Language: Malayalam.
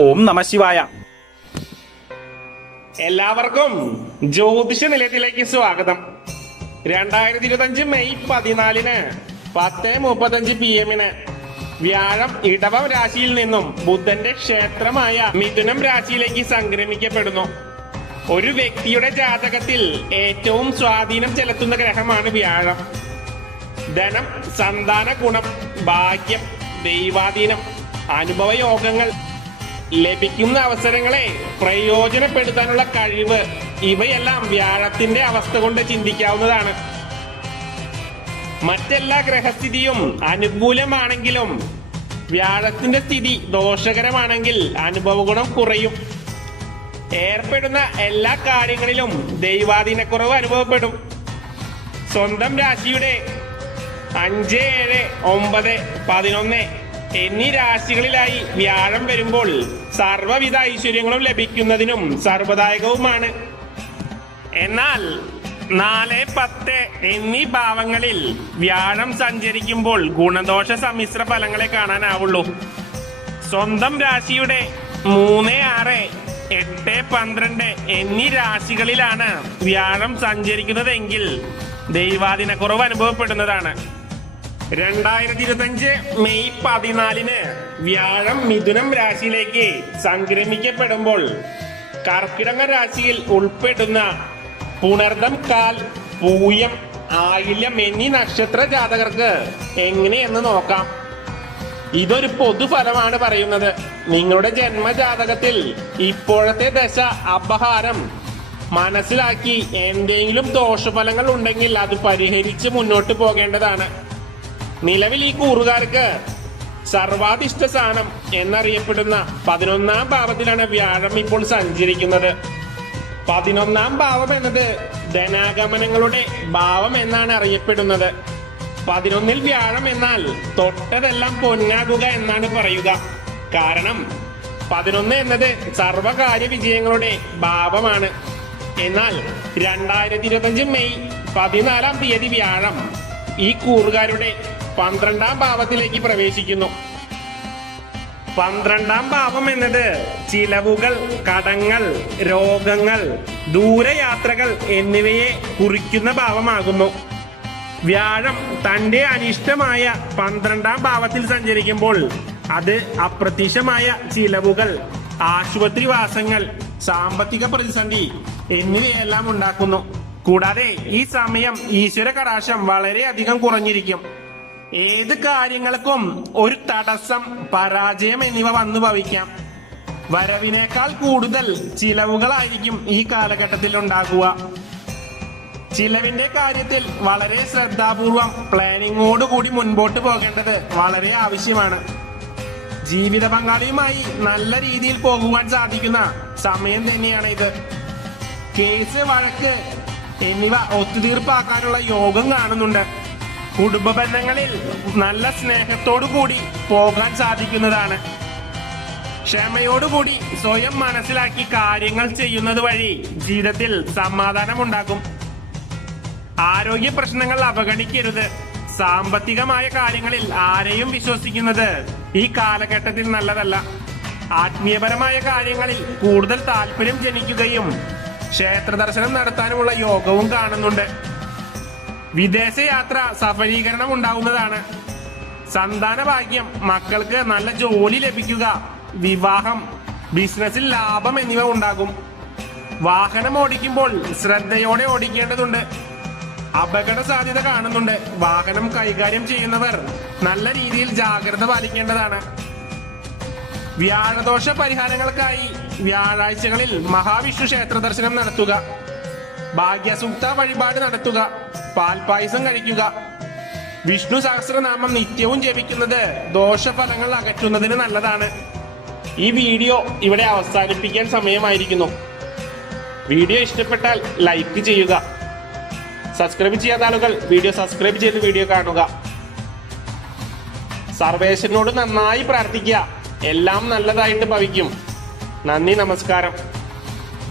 ഓം നമ ശിവായ. എല്ലാവർക്കും ജ്യോതിഷ നിലയത്തിലേക്ക് സ്വാഗതം. രണ്ടായിരത്തി ഇരുപത്തഞ്ച് മെയ് പതിനാലിന് പത്ത് മുപ്പത്തഞ്ച് പി എമ്മിന് വ്യാഴം ഇടവം രാശിയിൽ നിന്നും ബുധന്റെ ക്ഷേത്രമായ മിഥുനം രാശിയിലേക്ക് സംക്രമിക്കപ്പെടുന്നു. ഒരു വ്യക്തിയുടെ ജാതകത്തിൽ ഏറ്റവും സ്വാധീനം ചെലുത്തുന്ന ഗ്രഹമാണ് വ്യാഴം. ധനം സന്താന ഗുണം ഭാഗ്യം ദൈവാധീനം അനുഭവ യോഗങ്ങൾ ലഭിക്കുന്ന അവസരങ്ങളെ പ്രയോജനപ്പെടുത്താനുള്ള കഴിവ് ഇവയെല്ലാം വ്യാഴത്തിന്റെ അവസ്ഥ കൊണ്ട് ചിന്തിക്കാവുന്നതാണ്. മറ്റെല്ലാ ഗ്രഹസ്ഥിതിയും അനുകൂലമാണെങ്കിലും വ്യാഴത്തിന്റെ സ്ഥിതി ദോഷകരമാണെങ്കിൽ അനുഭവഗുണം കുറയും. ഏർപ്പെടുന്ന എല്ലാ കാര്യങ്ങളിലും ദൈവാധീനക്കുറവ് അനുഭവപ്പെടും. സ്വന്തം രാശിയുടെ അഞ്ച് ഏഴ് ഒമ്പത് പതിനൊന്ന് എന്നീ രാശികളിലായി വ്യാഴം വരുമ്പോൾ സർവവിധ ഐശ്വര്യങ്ങളും ലഭിക്കുന്നതിനും സർവദായകവുമാണ്. എന്നാൽ നാല് പത്ത് എന്നീ ഭാവങ്ങളിൽ വ്യാഴം സഞ്ചരിക്കുമ്പോൾ ഗുണദോഷ സമ്മിശ്ര ഫലങ്ങളെ കാണാനാവുള്ളൂ. സ്വന്തം രാശിയുടെ മൂന്ന് ആറ് എട്ട് പന്ത്രണ്ട് എന്നീ രാശികളിലാണ് വ്യാഴം സഞ്ചരിക്കുന്നതെങ്കിൽ ദൈവാധീനക്കുറവ് അനുഭവപ്പെടുന്നതാണ്. രണ്ടായിരത്തി ഇരുപത്തഞ്ച് മെയ് പതിനാലിന് വ്യാഴം മിഥുനം രാശിയിലേക്ക് സംക്രമിക്കപ്പെടുമ്പോൾ കർക്കിടക രാശിയിൽ ഉൾപ്പെടുന്ന പുണർദം കാൽ പൂയം ആയില്യം എന്നീ നക്ഷത്ര ജാതകർക്ക് എങ്ങനെയെന്ന് നോക്കാം. ഇതൊരു പൊതുഫലമാണ് പറയുന്നത്. നിങ്ങളുടെ ജന്മജാതകത്തിൽ ഇപ്പോഴത്തെ ദശ അപഹാരം മനസ്സിലാക്കി എന്തെങ്കിലും ദോഷഫലങ്ങൾ ഉണ്ടെങ്കിൽ അത് പരിഹരിച്ച് മുന്നോട്ട് പോകേണ്ടതാണ്. നിലവിൽ ഈ കൂറുകാർക്ക് സർവാധിഷ്ഠ സ്ഥാനം എന്നറിയപ്പെടുന്ന പതിനൊന്നാം ഭാവത്തിലാണ് വ്യാഴം ഇപ്പോൾ സഞ്ചരിക്കുന്നത്. പതിനൊന്നാം ഭാവം എന്നത് ധനാഗമനങ്ങളുടെ ഭാവം എന്നാണ് അറിയപ്പെടുന്നത്. പതിനൊന്നിൽ വ്യാഴം എന്നാൽ തൊട്ടതെല്ലാം പൊന്നാകുക എന്നാണ് പറയുക. കാരണം പതിനൊന്ന് എന്നത് സർവകാര്യ വിജയങ്ങളുടെ ഭാവമാണ്. എന്നാൽ രണ്ടായിരത്തി ഇരുപത്തഞ്ച് മെയ് പതിനാലാം തീയതി വ്യാഴം ഈ കൂറുകാരുടെ പന്ത്രണ്ടാം ഭാവത്തിലേക്ക് പ്രവേശിക്കുന്നു. പന്ത്രണ്ടാം ഭാവം എന്നത് ചിലവുകൾ കടങ്ങൾ രോഗങ്ങൾ ദൂരയാത്രകൾ എന്നിവയെ കുറിക്കുന്ന ഭാവമാകുന്നു. വ്യാഴം തന്റെ അനിഷ്ടമായ പന്ത്രണ്ടാം ഭാവത്തിൽ സഞ്ചരിക്കുമ്പോൾ അത് അപ്രത്യക്ഷമായ ചിലവുകൾ ആശുപത്രിവാസങ്ങൾ സാമ്പത്തിക പ്രതിസന്ധി എന്നിവയെല്ലാം ഉണ്ടാക്കുന്നു. കൂടാതെ ഈ സമയം ഈശ്വര കടാശം വളരെയധികം കുറഞ്ഞിരിക്കും. ഏത് കാര്യങ്ങൾക്കും ഒരു തടസ്സം പരാജയം എന്നിവ വന്നു ഭവിക്കാം. വരവിനേക്കാൾ കൂടുതൽ ചിലവുകളായിരിക്കും ഈ കാലഘട്ടത്തിൽ ഉണ്ടാകുക. ചിലവിന്റെ കാര്യത്തിൽ വളരെ ശ്രദ്ധാപൂർവം പ്ലാനിങ്ങോടുകൂടി മുൻപോട്ട് പോകേണ്ടത് വളരെ ആവശ്യമാണ്. ജീവിത പങ്കാളിയുമായി നല്ല രീതിയിൽ പോകുവാൻ സാധിക്കുന്ന സമയം തന്നെയാണ് ഇത് കേസ് വഴക്ക് എന്നിവ ഒത്തുതീർപ്പാക്കാനുള്ള യോഗം കാണുന്നുണ്ട്. കുടുംബ ബന്ധങ്ങളിൽ നല്ല സ്നേഹത്തോടു കൂടി പോകാൻ സാധിക്കുന്നതാണ്. ക്ഷമയോടുകൂടി സ്വയം മനസ്സിലാക്കി കാര്യങ്ങൾ ചെയ്യുന്നത് വഴി ജീവിതത്തിൽ സമാധാനമുണ്ടാകും. ആരോഗ്യ പ്രശ്നങ്ങൾ അവഗണിക്കരുത്. സാമ്പത്തികമായ കാര്യങ്ങളിൽ ആരെയും വിശ്വസിക്കുന്നത് ഈ കാലഘട്ടത്തിൽ നല്ലതല്ല. ആത്മീയപരമായ കാര്യങ്ങളിൽ കൂടുതൽ താല്പര്യം ജനിക്കുകയും ക്ഷേത്ര ദർശനം നടത്താനുമുള്ള യോഗവും കാണുന്നുണ്ട്. വിദേശയാത്ര സഫലീകരണം ഉണ്ടാകുന്നതാണ് സന്താന ഭാഗ്യം മക്കൾക്ക് നല്ല ജോലി ലഭിക്കുക വിവാഹം ബിസിനസ്സിൽ ലാഭം എന്നിവ ഉണ്ടാകും. വാഹനം ഓടിക്കുമ്പോൾ ശ്രദ്ധയോടെ ഓടിക്കേണ്ടതുണ്ട്. അപകട സാധ്യത കാണുന്നുണ്ട്. വാഹനം കൈകാര്യം ചെയ്യുന്നവർ നല്ല രീതിയിൽ ജാഗ്രത പാലിക്കേണ്ടതാണ്. വ്യാഴദോഷ പരിഹാരങ്ങൾക്കായി വ്യാഴാഴ്ചകളിൽ മഹാവിഷ്ണു ക്ഷേത്ര ദർശനം നടത്തുക. ഭാഗ്യസൂക്ത വഴിപാട് നടത്തുക. പാൽപായസം കഴിക്കുക. വിഷ്ണു സഹസ്രനാമം നിത്യവും ജപിക്കുന്നത് ദോഷഫലങ്ങൾ അകറ്റുന്നതിന് നല്ലതാണ്. ഈ വീഡിയോ ഇവിടെ അവസാനിപ്പിക്കാൻ സമയമായിരിക്കുന്നു. വീഡിയോ ഇഷ്ടപ്പെട്ടാൽ ലൈക്ക് ചെയ്യുക. സബ്സ്ക്രൈബ് ചെയ്യാത്ത ആളുകൾ വീഡിയോ സബ്സ്ക്രൈബ് ചെയ്ത് വീഡിയോ കാണുക. സർവേശനോട് നന്നായി പ്രാർത്ഥിക്കുക. എല്ലാം നല്ലതായിട്ട് ഭവിക്കും. നന്ദി നമസ്കാരം.